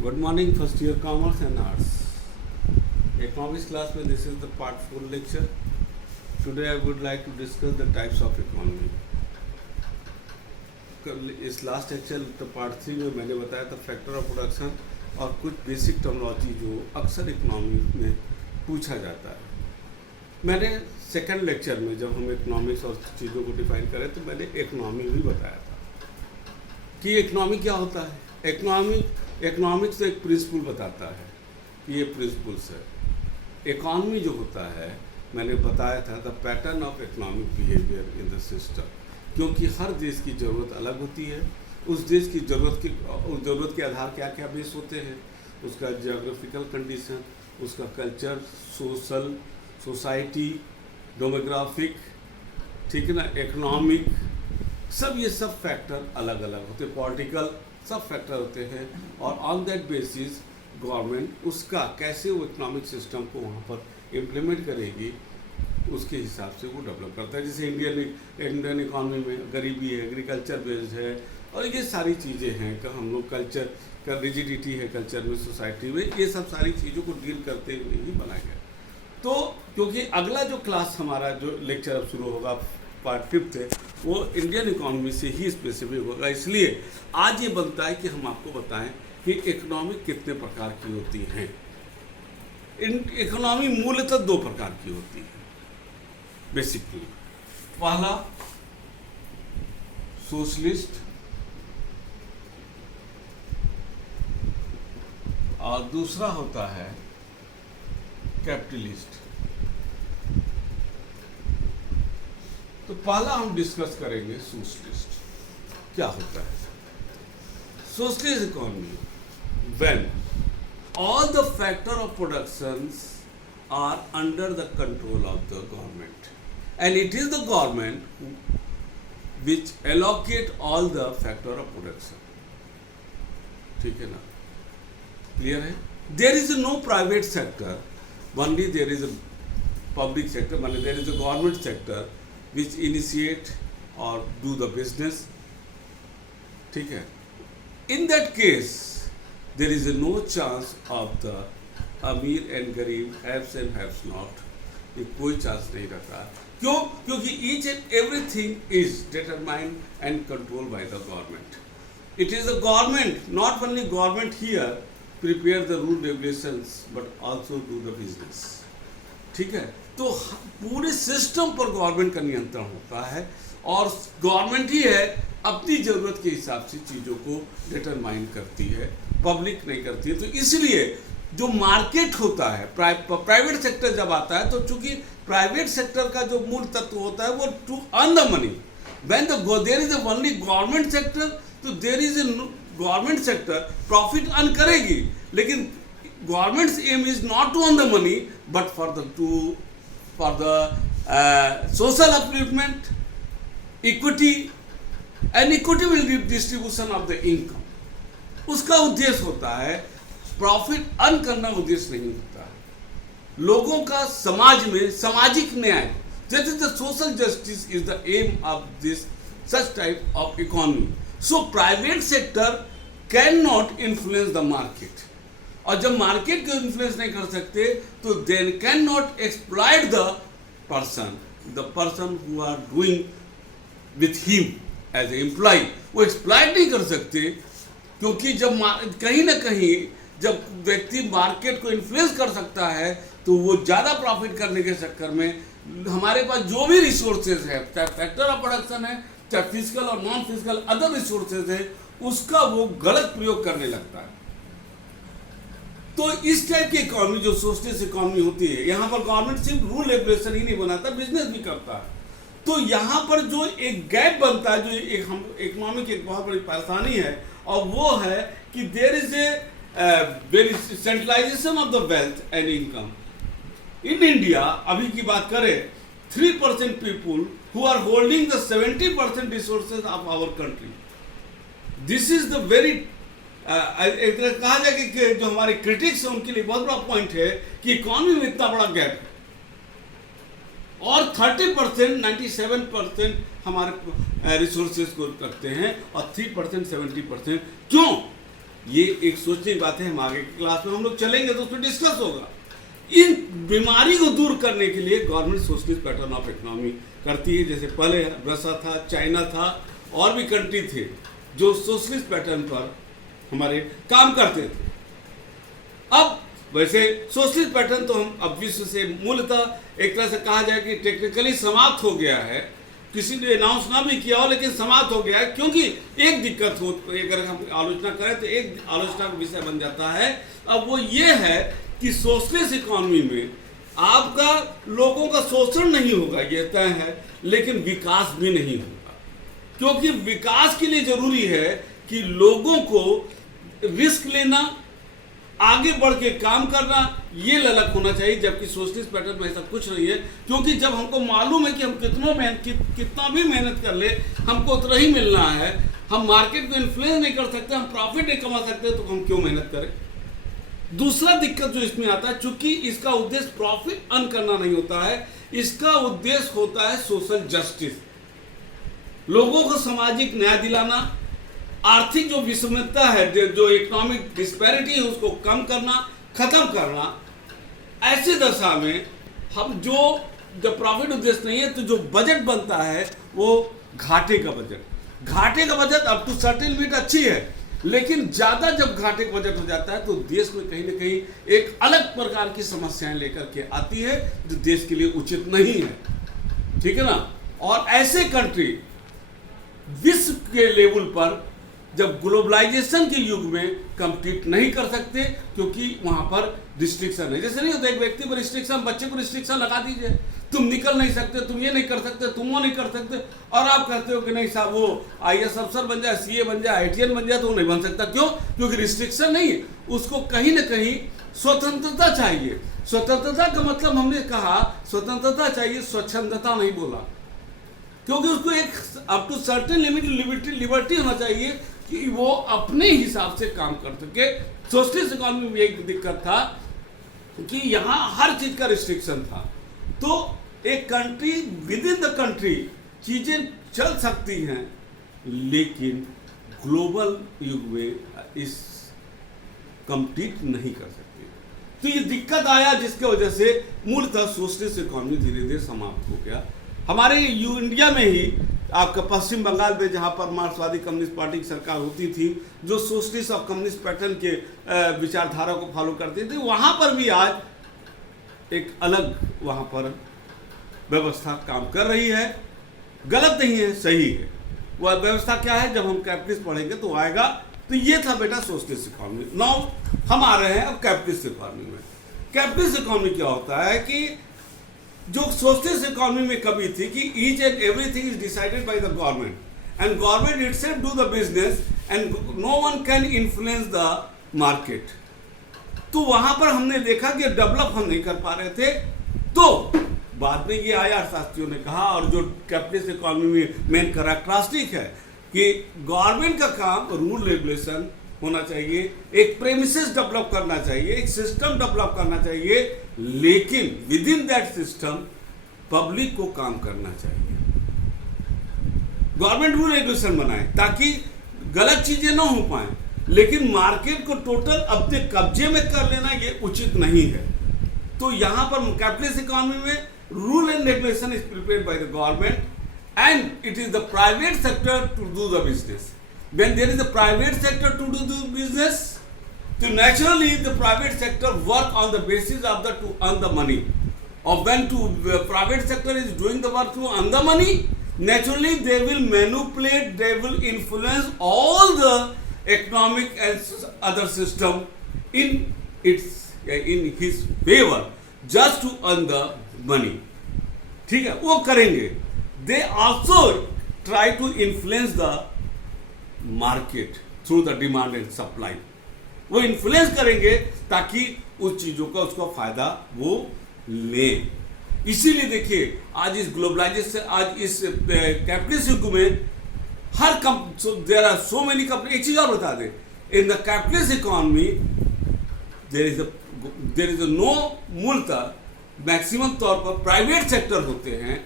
Good morning, first year commerce and arts. Economics class में this is the part 4 lecture. Today I would like to discuss the types of economy. इस last lecture तो part 3 में मैंने बताया था factor of production और कुछ basic terminology जो अक्सर इकोनॉमी में पूछा जाता है। मैंने सेकंड लेक्चर में जब हम इकोनॉमिक्स और चीज़ों को डिफाइन करें तो मैंने इकोनॉमी भी बताया था कि इकोनॉमी क्या होता है। इकोनॉमिक्स तो एक प्रिंसिपल बताता है कि ये प्रिंसिपल्स है। इकोनॉमी जो होता है मैंने बताया था the pattern of economic behaviour in the system, क्योंकि हर देश की ज़रूरत अलग होती है। उस देश की ज़रूरत के आधार क्या क्या बेस होते हैं, उसका जियोग्राफिकल कंडीशन, उसका कल्चर, सोशल सोसाइटी, डेमोग्राफिक, ठीक है ना, इकोनॉमिक, सब ये सब फैक्टर अलग अलग होते हैं, पॉलिटिकल सब फैक्टर होते हैं। और ऑन दैट बेसिस गवर्नमेंट उसका कैसे वो इकोनॉमिक सिस्टम को वहाँ पर इम्प्लीमेंट करेगी उसके हिसाब से वो डेवलप करता है। जैसे इंडियन इकॉनमी में गरीबी है, एग्रीकल्चर बेस्ड है और ये सारी चीज़ें हैं कि हम लोग कल्चर का रिजिडिटी है कल्चर में, सोसाइटी में, ये सब सारी चीज़ों को डील करते हुए ही बनाया गया। तो क्योंकि अगला जो क्लास हमारा जो लेक्चर अब शुरू होगा पार्ट 5 है वो इंडियन इकॉनमी से ही स्पेसिफिक होगा, इसलिए आज ये बनता है कि हम आपको बताएं कि इकोनॉमी कितने प्रकार की होती हैं। इकोनॉमी मूलतः 2 प्रकार की होती है बेसिकली। पहला सोशलिस्ट और दूसरा होता है कैपिटलिस्ट। तो पहला हम डिस्कस करेंगे सोशलिस्ट क्या होता है। Socialist economy when all the factor of productions are under the control of the government and it is the government which allocate all the factor of production. ठीक है ना, क्लियर है। There is no private sector, only there is a public sector, माने there is a government sector which initiate or do the business. ठीक है, in that case there is no chance of the अमीर and गरीब, haves and haves not, ये कोई chance नहीं रहता। क्यों? क्योंकि each and everything is determined and control by the government. It is the government, not only government here prepare the rule regulations but also do the business. ठीक है, तो पूरे सिस्टम पर गवर्नमेंट का नियंत्रण होता है और गवर्नमेंट ही है अपनी ज़रूरत के हिसाब से चीज़ों को डिटरमाइन करती है, पब्लिक नहीं करती है। तो इसलिए जो मार्केट होता है, प्राइवेट सेक्टर जब आता है तो चूंकि प्राइवेट सेक्टर का जो मूल तत्व होता है वो to earn the money. When there is only government sector, तो there is government sector profit earn करेगी, लेकिन government's aim is not to earn the money but for the social upliftment, equity and equitable distribution of the income। उसका उद्देश्य होता है, profit earn करना उद्देश्य नहीं होता है। लोगों का समाज में सामाजिक न्याय, that is the social justice is the aim of this such type of economy। So private sector cannot influence the market, और जब मार्केट को इन्फ्लुएंस नहीं कर सकते तो then cannot exploit the person who are doing with him as a employ, वो exploit नहीं कर सकते। क्योंकि जब कहीं ना कहीं जब व्यक्ति मार्केट को इन्फ्लुएंस कर सकता है तो वो ज़्यादा प्रॉफिट करने के चक्कर में हमारे पास जो भी रिसोर्सेज है, चाहे फैक्टर ऑफ प्रोडक्शन है, चाहे फिजिकल और नॉन फिजिकल अदर रिसोर्सेज है, उसका वो गलत प्रयोग करने लगता है। तो इस टाइप की इकोनॉमी जो सोशलिस्ट इकोनॉमी होती है, यहाँ पर गवर्नमेंट सिर्फ रूल रेगुलेशन ही नहीं बनाता, बिजनेस भी करता है। तो यहाँ पर जो एक गैप बनता है, जो एक हम इकोनॉमी की एक बहुत बड़ी परेशानी है, और वो है कि there is a centralisation of the wealth and income in India. अभी की बात करें 3% people who are holding the 70% resources of our country. This is the very एक तरह कहा जाए कि जो हमारे क्रिटिक्स हैं उनके लिए बहुत बड़ा पॉइंट है कि इकोनॉमी में इतना बड़ा गैप है और 30% 97% हमारे रिसोर्सेज को रखते हैं और 3% 70%। क्यों? ये एक सोचने की बात है। हम आगे की क्लास में हम लोग चलेंगे तो उसमें डिस्कस होगा। इन बीमारी को दूर करने के लिए government socialist pattern of economy करती है। जैसे पहले रशिया था, चाइना था, और भी कंट्री थे जो सोशलिस्ट पैटर्न पर हमारे काम करते थे। अब वैसे सोशलिस्ट पैटर्न तो हम अब विश्व से मूलतः एक तरह से कहा जाए कि टेक्निकली समाप्त हो गया है। किसी ने अनाउंस ना भी किया हो लेकिन समाप्त हो गया है, क्योंकि एक दिक्कत हो, अगर हम आलोचना करें तो एक आलोचना का विषय बन जाता है। अब वो ये है कि सोशलिस्ट इकोनॉमी में आपका लोगों का शोषण नहीं होगा, ये तय है, लेकिन विकास भी नहीं होगा। क्योंकि विकास के लिए जरूरी है कि लोगों को रिस्क लेना, आगे बढ़ के काम करना, ये ललक होना चाहिए। जबकि सोशलिस्ट पैटर्न में ऐसा कुछ नहीं है, क्योंकि जब हमको मालूम है कि हम कितना भी मेहनत कर ले हमको उतना ही मिलना है, हम मार्केट को इन्फ्लुएंस नहीं कर सकते, हम प्रॉफिट नहीं कमा सकते, तो हम क्यों मेहनत करें। दूसरा दिक्कत जो इसमें आता है, चूंकि इसका उद्देश्य प्रॉफिट अर्न करना नहीं होता है, इसका उद्देश्य होता है सोशल जस्टिस, लोगों को सामाजिक न्याय दिलाना, आर्थिक जो विषमता है, जो इकोनॉमिक डिस्पैरिटी है, उसको कम करना, खत्म करना। ऐसी दशा में हम जब प्रॉफिट उद्देश्य नहीं है तो जो बजट बनता है वो घाटे का budget up to certain limit अच्छी है, लेकिन ज्यादा जब घाटे का बजट हो जाता है तो देश में कहीं ना कहीं एक अलग प्रकार की समस्याएं लेकर के आती है जो देश के लिए उचित नहीं है। ठीक है ना। और ऐसे कंट्री विश्व के लेवल पर जब ग्लोबलाइजेशन के युग में कम्पीट नहीं कर सकते, क्योंकि वहां पर रिस्ट्रिक्शन है। जैसे नहीं होता, एक व्यक्ति पर रिस्ट्रिक्शन, बच्चे को रिस्ट्रिक्शन लगा दीजिए, तुम निकल नहीं सकते, तुम ये नहीं कर सकते, तुम वो नहीं कर सकते, और आप कहते हो कि नहीं साहब वो IAS अफसर बन जाए, CA बन जाए, ITN बन जाए, तो वो नहीं बन सकता। क्यों? क्योंकि रिस्ट्रिक्शन नहीं है, उसको कहीं ना कहीं स्वतंत्रता चाहिए। स्वतंत्रता का मतलब हमने कहा स्वतंत्रता चाहिए, स्वच्छंदता नहीं बोला, क्योंकि उसको एक अप टू सर्टेन लिबर्टी होना चाहिए कि वो अपने हिसाब से काम कर सके। सोशलिस्ट इकोनॉमी में एक दिक्कत था कि यहाँ हर चीज का रिस्ट्रिक्शन था, तो एक country with in the country चीजें चल सकती हैं, लेकिन ग्लोबल युग में इस कम्पीट नहीं कर सकती। तो ये दिक्कत आया, जिसके वजह से मूलतः सोशलिस्ट इकोनॉमी धीरे धीरे समाप्त हो गया। हमारे इंडिया में ही आपका पश्चिम बंगाल में, जहाँ पर मार्क्सवादी कम्युनिस्ट पार्टी की सरकार होती थी, जो सोशलिस्ट और कम्युनिस्ट पैटर्न के विचारधारा को फॉलो करती थी, वहाँ पर भी आज एक अलग वहाँ पर व्यवस्था काम कर रही है। गलत नहीं है, सही है। वह व्यवस्था क्या है, जब हम कैपिटलिस्ट पढ़ेंगे तो आएगा। तो ये था बेटा सोशलिस्ट इकोनॉमी। नाउ हम आ रहे हैं अब कैपिटलिस्ट इकोनॉमी में। कैपिटलिस्ट इकोनॉमी क्या होता है कि जो सोशलिस्ट इकोनॉमी में कभी थी कि each and everything is decided by the government and government itself do the business and no one can influence the market. तो वहां पर हमने देखा कि डेवलप हम नहीं कर पा रहे थे, तो बाद में ये आया, अर्थशास्त्रियों ने कहा, और जो कैपिटलिस्ट इकोनॉमी में मेन कैरेक्टरिस्टिक है कि गवर्नमेंट का काम रूल रेगुलेशन होना चाहिए, एक प्रेमिसेस डेवलप करना चाहिए, एक सिस्टम डेवलप करना चाहिए, लेकिन with in that system public को काम करना चाहिए। गवर्नमेंट रूल रेगुलेशन बनाए ताकि गलत चीजें ना हो पाए, लेकिन मार्केट को टोटल अपने कब्जे में कर लेना ये उचित नहीं है। तो यहां पर कैपिटलिस्ट इकोनॉमी में rule and regulation is prepared by the government and it is the private sector to do the business. When there is a private sector to do the business, so naturally the private sector work on the basis of to earn the money. Or when the private sector is doing the work to earn the money, naturally they will manipulate, they will influence all the economic and other system in his favor just to earn the money. ठीक है, वो करेंगे। They also try to influence the market through the demand and supply. वो influence करेंगे ताकि उस चीजों का उसका फायदा वो ले। इसीलिए देखिए आज इस ग्लोबलाइजेशन, आज इस कैपिटलिस्ट युग में हर there are so many company. एक चीज और बता दें, in the capitalist economy there is no, मूलतः मैक्सिमम तौर पर प्राइवेट सेक्टर होते हैं,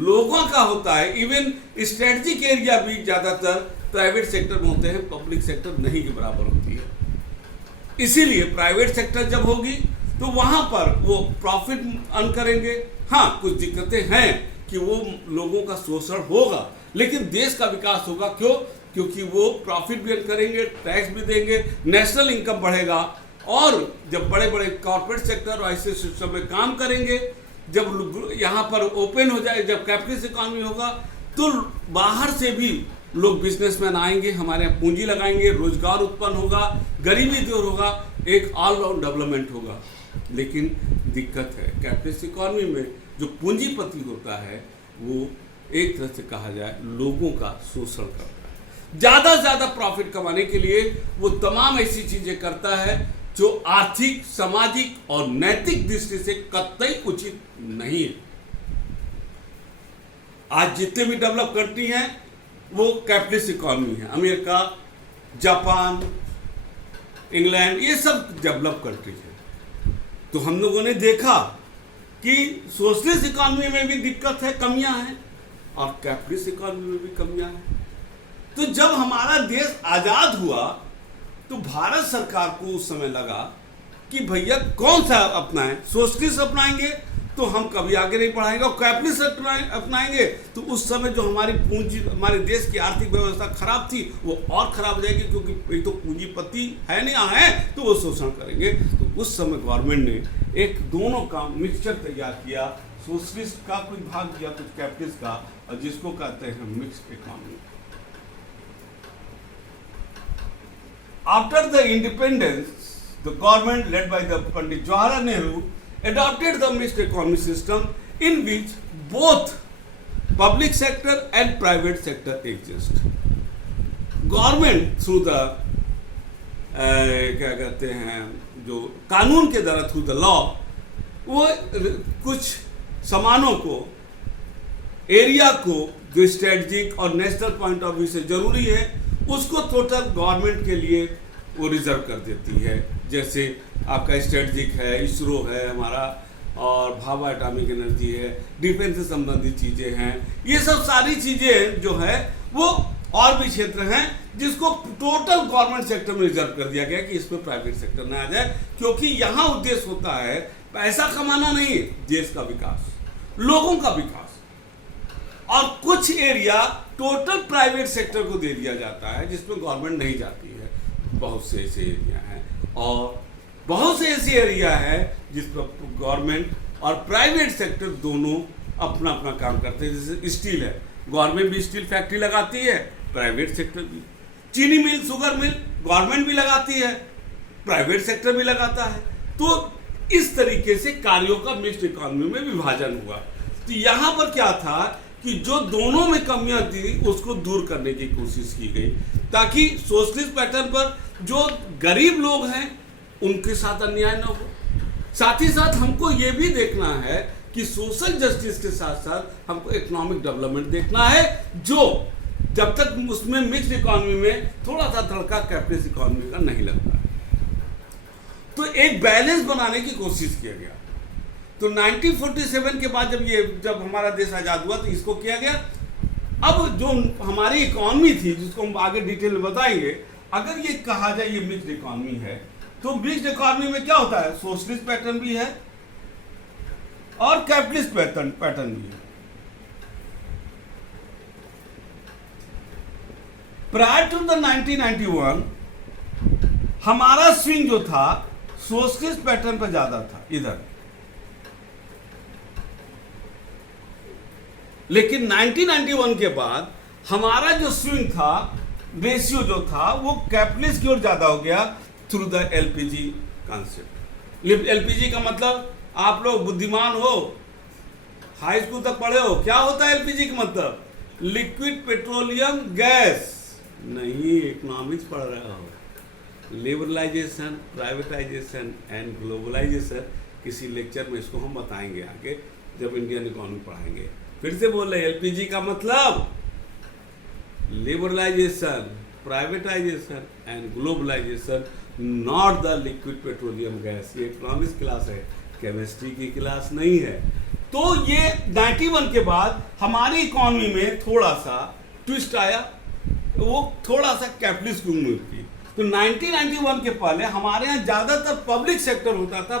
लोगों का होता है, इवन स्ट्रेटेजिक एरिया भी ज्यादातर प्राइवेट सेक्टर में होते हैं, पब्लिक सेक्टर नहीं के बराबर होती है। इसीलिए प्राइवेट सेक्टर जब होगी तो वहां पर वो प्रॉफिट अर्न करेंगे। हाँ, कुछ दिक्कतें हैं कि वो लोगों का शोषण होगा, लेकिन देश का विकास होगा। क्यों? क्योंकि वो प्रॉफिट भी अर्न करेंगे, टैक्स भी देंगे, नेशनल इनकम बढ़ेगा। और जब बड़े बड़े कॉर्पोरेट सेक्टर और ऐसे सिस्टम में काम करेंगे, जब यहाँ पर ओपन हो जाए, जब कैपिटलिस्ट इकॉनमी होगा, तो बाहर से भी लोग बिजनेसमैन आएंगे, हमारे यहाँ पूंजी लगाएंगे, रोजगार उत्पन्न होगा, गरीबी दूर होगा, एक ऑलराउंड डेवलपमेंट होगा। लेकिन दिक्कत है कैपिटलिस्ट इकॉनमी में जो पूंजीपति होता है वो एक तरह से कहा जाए लोगों का शोषण करता है। ज़्यादा से ज़्यादा प्रॉफिट कमाने के लिए वो तमाम ऐसी चीज़ें करता है जो आर्थिक, सामाजिक और नैतिक दृष्टि से कतई उचित नहीं है। आज जितने भी डेवलप कंट्री हैं वो कैपिटलिस्ट इकॉनमी है। अमेरिका, जापान, इंग्लैंड, ये सब डेवलप कंट्री है। तो हम लोगों ने देखा कि सोशलिस्ट इकॉनमी में भी दिक्कत है, कमियां हैं, और कैपिटलिस्ट इकॉनमी में भी कमियां हैं। तो जब हमारा देश आजाद हुआ तो भारत सरकार को उस समय लगा कि भैया कौन सा अपनाएं, सोशलिस्ट अपनाएंगे तो हम कभी आगे नहीं बढ़ाएंगे, और कैपिटलिस्ट अपनाएंगे तो उस समय जो हमारी पूंजी, हमारे देश की आर्थिक व्यवस्था खराब थी वो और खराब हो जाएगी, क्योंकि एक तो पूंजीपति है नहीं है तो वो शोषण करेंगे। तो उस समय गवर्नमेंट ने एक दोनों का मिक्सचर तैयार किया, सोशलिस्ट का कुछ भाग दिया, कुछ कैपिटलिस्ट का, और जिसको कहते हैं mixed economy. After the independence, the government led by the Pandit Jawaharlal Nehru adopted the mixed economy system in which both public sector and private sector exist. Government through the क्या कहते हैं जो कानून के द्वारा थ्रू द लॉ वो कुछ सामानों को, एरिया को जो स्ट्रेटजिक और नेशनल पॉइंट ऑफ व्यू से जरूरी है उसको टोटल गवर्नमेंट के लिए वो रिजर्व कर देती है। जैसे आपका स्ट्रेटजिक है, इसरो है हमारा, और भाभा एटॉमिक एनर्जी है, डिफेंस से संबंधित चीज़ें हैं, ये सब सारी चीज़ें जो है वो और भी क्षेत्र हैं जिसको टोटल गवर्नमेंट सेक्टर में रिजर्व कर दिया गया कि इसमें प्राइवेट सेक्टर ना आ जाए, क्योंकि यहाँ उद्देश्य होता है पैसा कमाना नहीं है, देश का विकास, लोगों का विकास। और कुछ एरिया टोटल प्राइवेट सेक्टर को दे दिया जाता है जिसमें गवर्नमेंट नहीं जाती है। बहुत से ऐसे एरिया हैं, और बहुत से ऐसे एरिया है जिस पर गवर्नमेंट और प्राइवेट सेक्टर दोनों अपना अपना काम करते हैं। जैसे स्टील है, गवर्नमेंट भी स्टील फैक्ट्री लगाती है, प्राइवेट सेक्टर भी। चीनी मिल, शुगर मिल गवर्नमेंट भी लगाती है, प्राइवेट सेक्टर भी लगाता है। तो इस तरीके से कार्यों का मिक्स्ड इकोनॉमी में विभाजन हुआ। तो यहाँ पर क्या था कि जो दोनों में कमियां थी उसको दूर करने की कोशिश की गई, ताकि सोशलिस्ट पैटर्न पर जो गरीब लोग हैं उनके साथ अन्याय न हो। साथ ही साथ हमको ये भी देखना है कि सोशल जस्टिस के साथ साथ हमको इकोनॉमिक डेवलपमेंट देखना है, जो जब तक उसमें मिक्स्ड इकोनॉमी में थोड़ा सा तड़का कैपिटलिस्ट इकोनॉमी का नहीं लगता है। तो एक बैलेंस बनाने की कोशिश किया गया। तो 1947 के बाद जब हमारा देश आज़ाद हुआ तो इसको किया गया। अब जो हमारी इकोनॉमी थी जिसको हम आगे डिटेल में बताएंगे, अगर ये कहा जाए ये मिक्स्ड इकोनॉमी है तो मिक्स्ड इकोनॉमी में क्या होता है, सोशलिस्ट पैटर्न भी है और कैपिटलिस्ट पैटर्न भी है। प्रायर टू द 1991 हमारा स्विंग जो था सोशलिस्ट पैटर्न पर ज्यादा था इधर, लेकिन 1991 के बाद हमारा जो स्विंग था, रेशियो जो था, वो कैपिटलिस्ट की ओर ज्यादा हो गया through the LPG concept. LPG का मतलब, आप लोग बुद्धिमान हो, हाई स्कूल तक पढ़े हो, क्या होता है एलपीजी का मतलब? Liquid petroleum gas. नहीं, इकोनॉमिक्स पढ़ रहे हो। लिबरलाइजेशन, प्राइवेटाइजेशन एंड ग्लोबलाइजेशन, किसी लेक्चर में इसको हम बताएंगे आगे जब इंडियन इकोनॉमी पढ़ाएंगे। फिर से बोल रहे, एलपीजी का मतलब liberalisation, privatisation and globalisation, not the liquid petroleum gas. ये इकोनॉमिक्स क्लास है, केमिस्ट्री की क्लास नहीं है। तो ये 91 के बाद हमारी इकोनॉमी में थोड़ा सा ट्विस्ट आया, वो थोड़ा सा कैपिटलिस्ट की उम्र की। तो 1991 के पहले हमारे यहाँ ज़्यादातर पब्लिक सेक्टर होता था,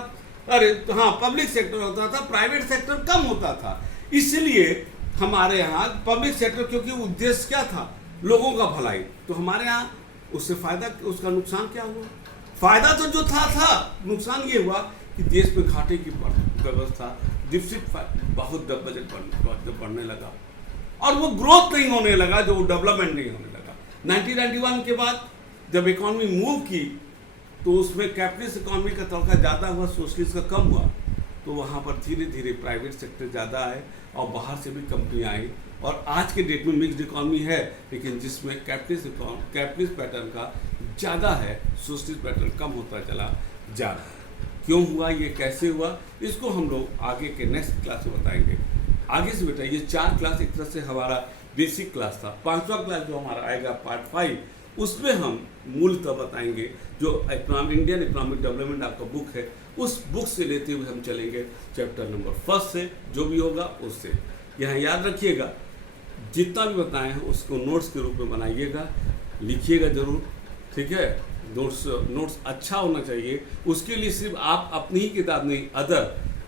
अरे हाँ पब्लिक सेक्टर होता था, प्राइवेट सेक्टर कम होता था। इसलिए हमारे यहाँ पब्लिक सेक्टर, क्योंकि उद्देश्य क्या था, लोगों का भलाई, तो हमारे यहाँ उससे फायदा, उसका नुकसान क्या हुआ? फायदा तो जो था, नुकसान ये हुआ कि देश में घाटे की व्यवस्था, डिफिसिट बहुत बजट बढ़ने लगा और वो ग्रोथ नहीं होने लगा, जो डेवलपमेंट नहीं होने लगा। 1991 के बाद जब इकोनॉमी मूव की तो उसमें कैपिटलिस्ट इकोनॉमी का तड़का ज़्यादा हुआ, सोशलिस्ट का कम हुआ। तो वहाँ पर धीरे धीरे प्राइवेट सेक्टर ज़्यादा आए और बाहर से भी कंपनियाँ आई, और आज के डेट में मिक्स्ड इकोनॉमी है, लेकिन जिसमें कैपिटलिस्ट पैटर्न का ज़्यादा है, सोशलिस्ट पैटर्न कम होता चला जा रहा है। क्यों हुआ, ये कैसे हुआ, इसको हम लोग आगे के नेक्स्ट क्लास में बताएंगे। आगे से बेटा ये 4 क्लास एक तरह से हमारा बेसिक क्लास था। 5वां क्लास जो हमारा आएगा पार्ट 5, उसमें हम मूलतः बताएंगे जो इंडियन इकोनॉमिक डेवलपमेंट आपका बुक है, उस बुक से लेते हुए हम चलेंगे चैप्टर नंबर 1 से, जो भी होगा उससे। यहाँ याद रखिएगा, जितना भी बताए हैं उसको नोट्स के रूप में बनाइएगा, लिखिएगा ज़रूर, ठीक है। नोट्स अच्छा होना चाहिए, उसके लिए सिर्फ आप अपनी ही किताब नहीं, अदर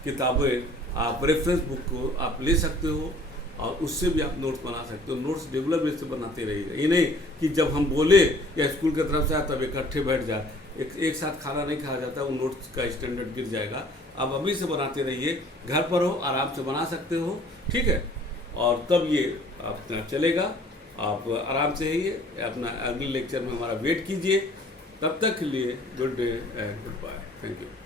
किताबें, आप रेफरेंस बुक को आप ले सकते हो और उससे भी आप नोट्स बना सकते हो। नोट्स रेगुलर बेस से बनाते रहिएगा, ये नहीं कि जब हम बोले या स्कूल की तरफ से आए तब इकट्ठे बैठ जाए, एक साथ खाना नहीं खाया जाता, वो नोट्स का स्टैंडर्ड गिर जाएगा। आप अभी से बनाते रहिए, घर पर हो आराम से बना सकते हो, ठीक है, और तब ये अपना चलेगा। आप आराम से ही अपना अगले लेक्चर में हमारा वेट कीजिए। तब तक के लिए good day and goodbye, thank you.